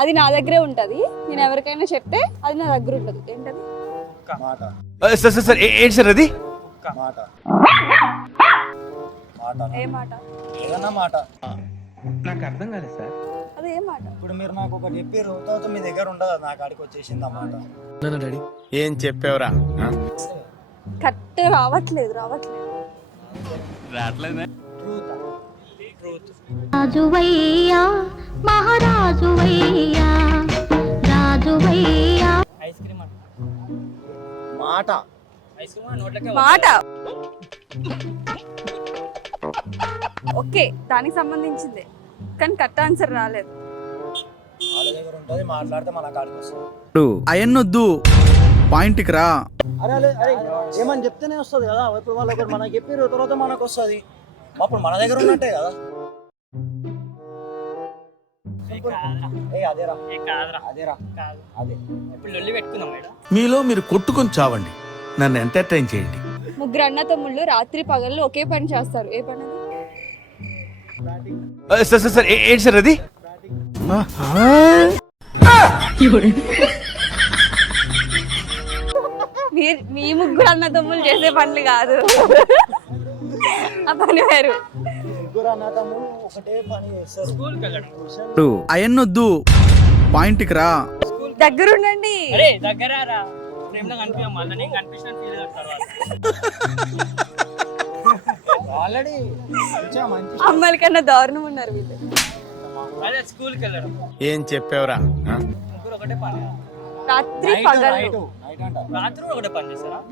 అది నా దగ్గరే ఉంటది. నేను ఎవరికైనా చెప్తే అది నా దగ్గర ఉంటది. ఏంటది? మాట. సార్ ఏంటి సార్ అది? మాట. ఏ మాట? ఏదన్నా మాట. నాకు అర్థం కాలేదు సార్. అది ఏ మాట? ఇప్పుడు మీరు నాకు ఒకటి చెప్పారు, తర్వాత మీ దగ్గర ఉండదు, నా కాడికి వచ్చేసింది ఆ మాట. ఏం చెప్పావురా? కరెక్ట్ రావట్లేదు. రాజువయ్యా మహారాజువయ్యా రాజువయ్యా. మాట. మాట. ఓకే, దానికి సంబంధించింది కానీ కరెక్ట్ ఆన్సర్ రాలేదు. వాళ్ళ దగ్గర ఉంటుంది, మాట్లాడితే మన కాడికి వస్తుంది. అయన్నొద్దు, పాయింట్కి రా. అరే అరే అరే ఏమని చెప్తేనే వస్తుంది కదా. ఇప్పుడు వాళ్ళు ఒకటి మనకి చెప్పారు, తర్వాత మనకు వస్తుంది. అప్పుడు మన దగ్గర ఉన్నట్టే కదా. అదేరా అదేరా అదే. మీలో మీరు కొట్టుకొని చావండి, నన్ను ఎంటర్టైన్ చేయండి. ముగ్గురు అన్న తమ్ముళ్ళు రాత్రి పగళ్ళు ఒకే పని చేస్తారు. ఏ పని అది? సార్ ఏంటి సార్ అది? మీ ముగ్గురు అన్న తమ్ముళ్ళు చేసే పనులు కాదు, ఆ పని వేరు. ముగ్గురు అన్నదమ్ములు ఒకటే పని చేస్తారు. అయన్నొద్దు, పాయింట్కి రా. దగ్గరుండండి. ఆల్రెడీ మంచి అమ్మాయిల కన్నా దారుణం ఉన్నారు వీళ్ళు. ఏం చెప్పావురా? రాత్రి పగలు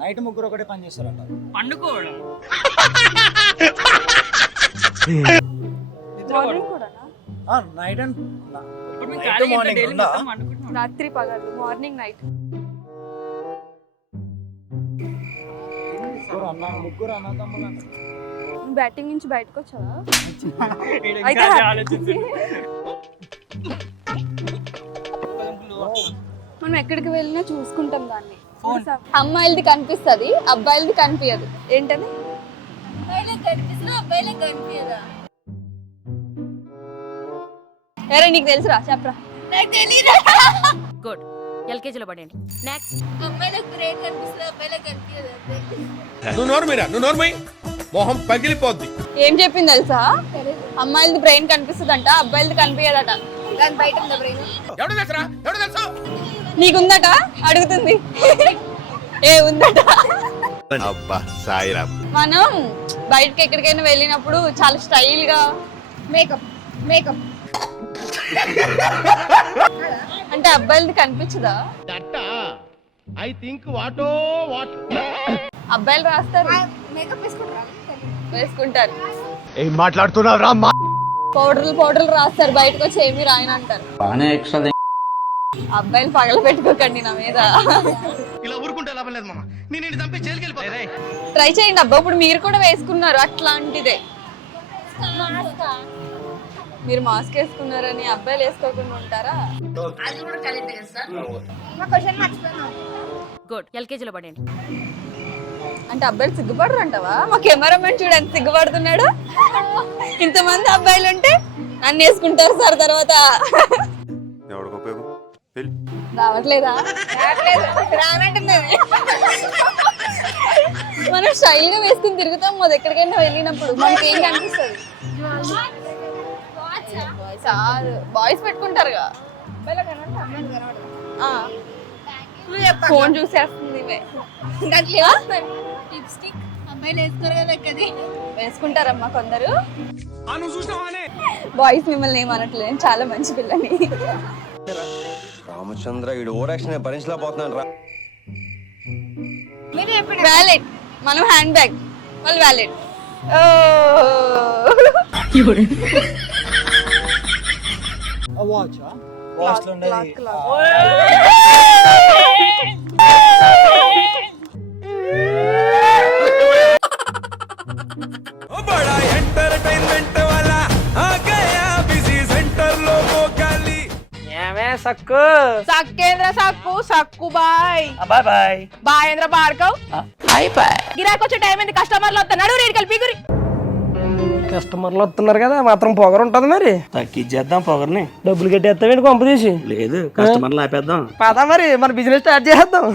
నైట్ ముగ్గురు ఒకటే పని చేస్తారంట. మార్నింగ్ కూడానా? నైట్ అండ్ మార్నింగ్ రాత్రి పగలు, మార్నింగ్ నైట్. ముగ్గురు అన్నదమ్ములు. బ్యాటింగ్ నుంచి బయటకు వచ్చావా? అయితే మనం ఎక్కడికి వెళ్ళినా చూసుకుంటాం దాన్ని. అమ్మాయిలది కనిపిస్తుంది, అబ్బాయిలది కనిపించదు. ఏంటది? వేరే నీకు తెలుసురా, చెప్పరా. గుడ్, ఎల్కేజీలో పడండి. నెక్స్ట్. నువ్వు నోర్మై మొహం పగిలిపోద్ది. ఏం చెప్పింది తెలుసా? అమ్మాయిలది బ్రెయిన్ కనిపిస్తుందంట, అబ్బాయిలది కనిపించదట. నీకుందట అడుగుతుంది. ఏ ఉందట. మనం బయటకి ఎక్కడికైనా వెళ్ళినప్పుడు చాలా స్టైల్ గా మేకప్ అంటే అబ్బాయిలది కనిపించదా? అబ్బాయిలు రాస్తారు, వేసుకుంటారు. ఏం మాట్లాడుతున్నావురా? పౌడర్లు రాస్తారు, బయటకు వచ్చి ఏమి రాయని అంటారు. అబ్బాయిలు పగల పెట్టుకోకండి నా మీద. ట్రై చేయండి అబ్బా, ఇప్పుడు మీరు కూడా వేసుకున్నారు అట్లాంటిదే. మీరు మాస్క్ వేసుకున్నారని అబ్బాయిలు వేసుకోకుండా ఉంటారా? గుడ్, ఎల్కేజీలో పడండి. అంటే అబ్బాయిలు సిగ్గుపడరు అంటావా? మా కెమెరామెన్ చూడు ఎంత సిగ్గుపడుతున్నాడు. ఇంతమంది అబ్బాయిలు ఉంటే నన్ను వేసుకుంటారు సార్ తర్వాత. రావట్లేదా? రానంటున్నది. మనం స్టైల్ గా వేసుకుని తిరుగుతాం కదా ఎక్కడికైనా వెళ్ళినప్పుడు. మనకి ఏం కనిపిస్తుంది? బాయ్స్ పెట్టుకుంటారుగా. ఫోన్ చూసేస్తుంది. వేసుకుంటారమ్మా కొందరు. బాయ్స్ మిమ్మల్ని ఏమనట్లేదు, చాలా మంచి పిల్లని. రామచంద్ర ఈడు ఓవరాక్షన్ భరించలేకపోతున్నాను రా. వ్యాలెట్, మనం హ్యాండ్ బ్యాగ్, వాళ్ళు వ్యాలెట్. వాచ్ లో ఉండేది. సక్కు సక్కేంద్ర సక్కు సక్కు బాయ్ బాయ్ బాయ్ బాయేంద్ర బార్కవ్ బాయ్ బాయ్. గిరాకొచ్చే టైం ఏంది? కస్టమర్లు వస్తున్నాడు, రేడికల్ పీగురి. కస్టమర్లు వస్తున్నారు కదా మాత్రం పొగరు ఉంటది మరి తగ్గించేద్దాం పొగర్ని. డబ్బులు కట్టేస్తావేంటి కొంప తీసి లేదు కస్టమర్లు ఆపేద్దాం. పదా మరి మన బిజినెస్ స్టార్ట్ చేద్దాం.